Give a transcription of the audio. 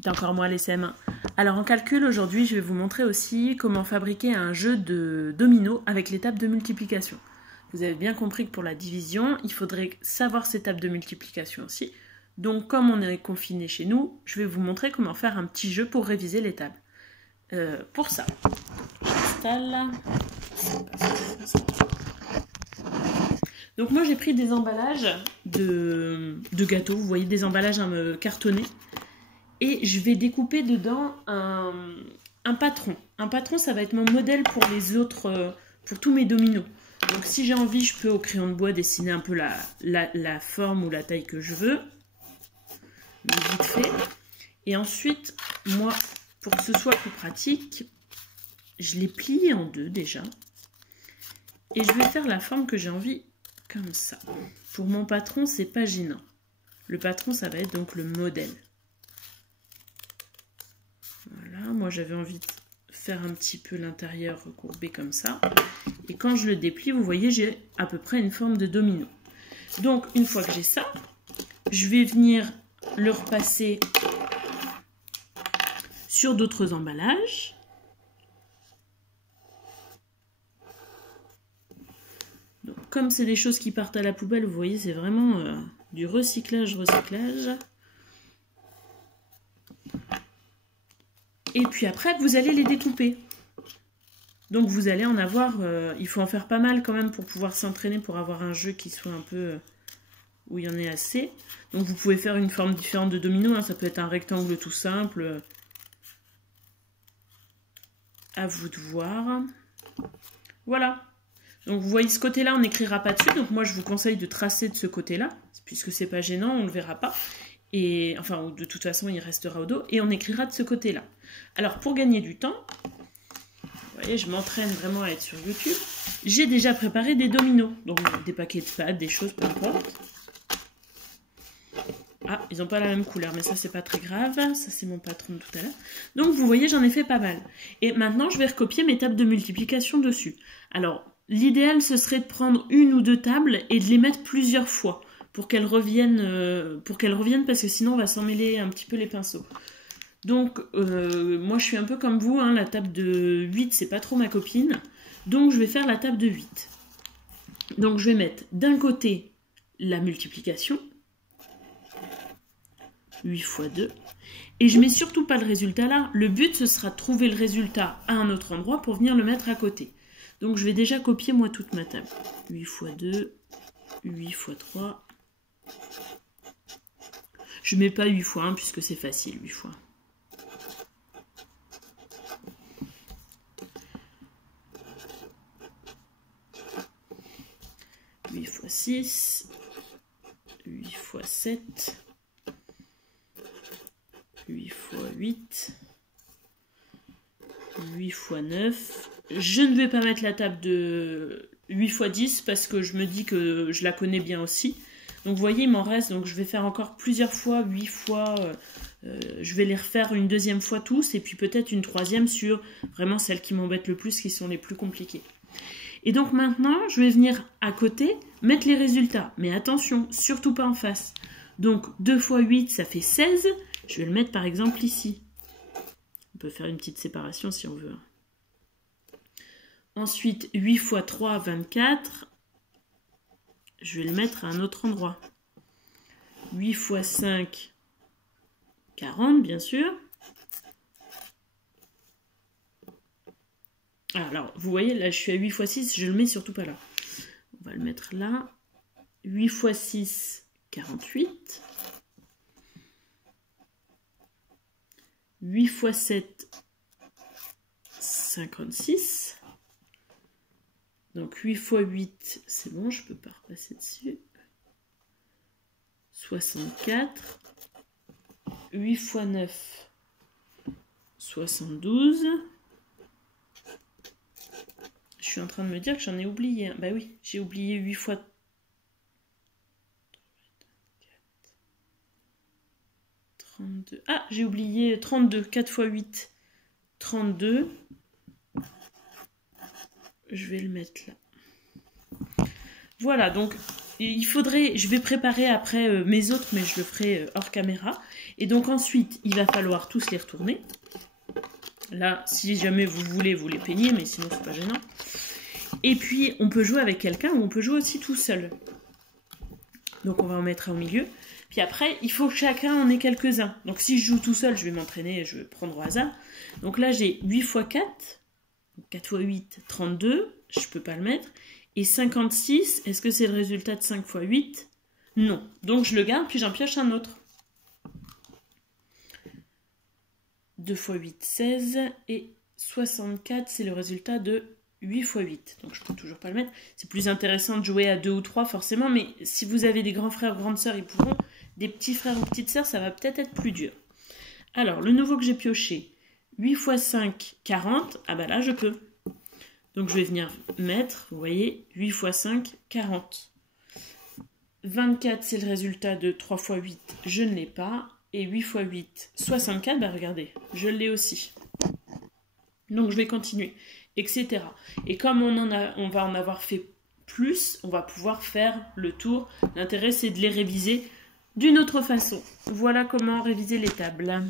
C'est encore moi les CM1. Alors en calcul, aujourd'hui, je vais vous montrer aussi comment fabriquer un jeu de dominos avec les tables de multiplication. Vous avez bien compris que pour la division, il faudrait savoir ces tables de multiplication aussi. Donc comme on est confiné chez nous, je vais vous montrer comment faire un petit jeu pour réviser les tables. Pour ça, j'installe. Donc moi j'ai pris des emballages de gâteaux, vous voyez des emballages cartonnés. Et je vais découper dedans un patron. Un patron, ça va être mon modèle pour les autres, pour tous mes dominos. Donc si j'ai envie, je peux au crayon de bois dessiner un peu la forme ou la taille que je veux. Vite fait. Et ensuite, moi, pour que ce soit plus pratique, je les plie en deux déjà. Et je vais faire la forme que j'ai envie comme ça. Pour mon patron, c'est pas gênant. Le patron, ça va être donc le modèle. Voilà, moi j'avais envie de faire un petit peu l'intérieur recourbé comme ça. Et quand je le déplie, vous voyez, j'ai à peu près une forme de domino. Donc, une fois que j'ai ça, je vais venir le repasser sur d'autres emballages. Donc, comme c'est des choses qui partent à la poubelle, vous voyez, c'est vraiment du recyclage. Et puis après, vous allez les découper. Donc vous allez en avoir, il faut en faire pas mal quand même pour pouvoir s'entraîner, pour avoir un jeu qui soit un peu, où il y en ait assez. Donc vous pouvez faire une forme différente de domino, hein, ça peut être un rectangle tout simple. À vous de voir. Voilà. Donc vous voyez ce côté-là, on n'écrira pas dessus, donc moi je vous conseille de tracer de ce côté-là, puisque c'est pas gênant, on ne le verra pas. Et enfin, de toute façon, il restera au dos, et on écrira de ce côté-là. Alors pour gagner du temps, vous voyez, je m'entraîne vraiment à être sur YouTube. J'ai déjà préparé des dominos, donc des paquets de pâtes, des choses, peu importe. Ah, ils n'ont pas la même couleur, mais ça, c'est pas très grave. Ça, c'est mon patron de tout à l'heure. Donc, vous voyez, j'en ai fait pas mal. Et maintenant, je vais recopier mes tables de multiplication dessus. Alors, l'idéal, ce serait de prendre une ou deux tables et de les mettre plusieurs fois pour qu'elles reviennent, parce que sinon, on va s'en mêler un petit peu les pinceaux. Donc, moi, je suis un peu comme vous, hein, la table de 8, c'est pas trop ma copine. Donc, je vais faire la table de 8. Donc, je vais mettre d'un côté la multiplication, 8 x 2. Et je mets surtout pas le résultat là. Le but, ce sera de trouver le résultat à un autre endroit pour venir le mettre à côté. Donc, je vais déjà copier, moi, toute ma table. 8 x 2, 8 x 3. Je mets pas 8 x 1 puisque c'est facile, 8 fois. 8 x 6, 8 x 7, 8 x 8, 8 x 9. Je ne vais pas mettre la table de 8 x 10 parce que je me dis que je la connais bien aussi. Donc vous voyez, il m'en reste, donc je vais faire encore plusieurs fois, 8 fois, je vais les refaire une deuxième fois tous, et puis peut-être une troisième sur vraiment celles qui m'embêtent le plus, qui sont les plus compliquées. Et donc maintenant, je vais venir à côté, mettre les résultats. Mais attention, surtout pas en face. Donc 2 x 8, ça fait 16. Je vais le mettre par exemple ici. On peut faire une petite séparation si on veut. Ensuite, 8 x 3, 24. Je vais le mettre à un autre endroit. 8 x 5, 40 bien sûr. Alors, vous voyez, là, je suis à 8 x 6, je le mets surtout pas là. On va le mettre là. 8 x 6, 48. 8 x 7, 56. Donc, 8 x 8, c'est bon, je peux pas repasser dessus. 64. 8 x 9, 72. Je suis en train de me dire que j'en ai oublié. Bah oui, j'ai oublié 8 fois... 32. Ah, j'ai oublié 32. 4 x 8, 32. Je vais le mettre là. Voilà, donc je vais préparer après mes autres, mais je le ferai hors caméra. Et donc ensuite, il va falloir tous les retourner. Là, si jamais vous voulez, vous les peignez, mais sinon c'est pas gênant. Et puis, on peut jouer avec quelqu'un ou on peut jouer aussi tout seul. Donc on va en mettre un au milieu. Puis après, il faut que chacun en ait quelques-uns. Donc si je joue tout seul, je vais m'entraîner, je vais prendre au hasard. Donc là, j'ai 8 x 4. 4 x 8, 32. Je ne peux pas le mettre. Et 56, est-ce que c'est le résultat de 5 x 8? Non. Donc je le garde, puis j'en pioche un autre. 2 x 8, 16. Et 64, c'est le résultat de 8 x 8. Donc je ne peux toujours pas le mettre. C'est plus intéressant de jouer à 2 ou 3 forcément. Mais si vous avez des grands frères ou grandes sœurs, ils pourront. Des petits frères ou petites sœurs, ça va peut-être être plus dur. Alors, le nouveau que j'ai pioché, 8 x 5, 40. Ah bah là, je peux. Donc je vais venir mettre, vous voyez, 8 x 5, 40. 24, c'est le résultat de 3 x 8, je ne l'ai pas. Et 8 x 8, 64, bah regardez, je l'ai aussi. Donc je vais continuer, etc. Et comme on va en avoir fait plus, on va pouvoir faire le tour. L'intérêt, c'est de les réviser d'une autre façon. Voilà comment réviser les tables.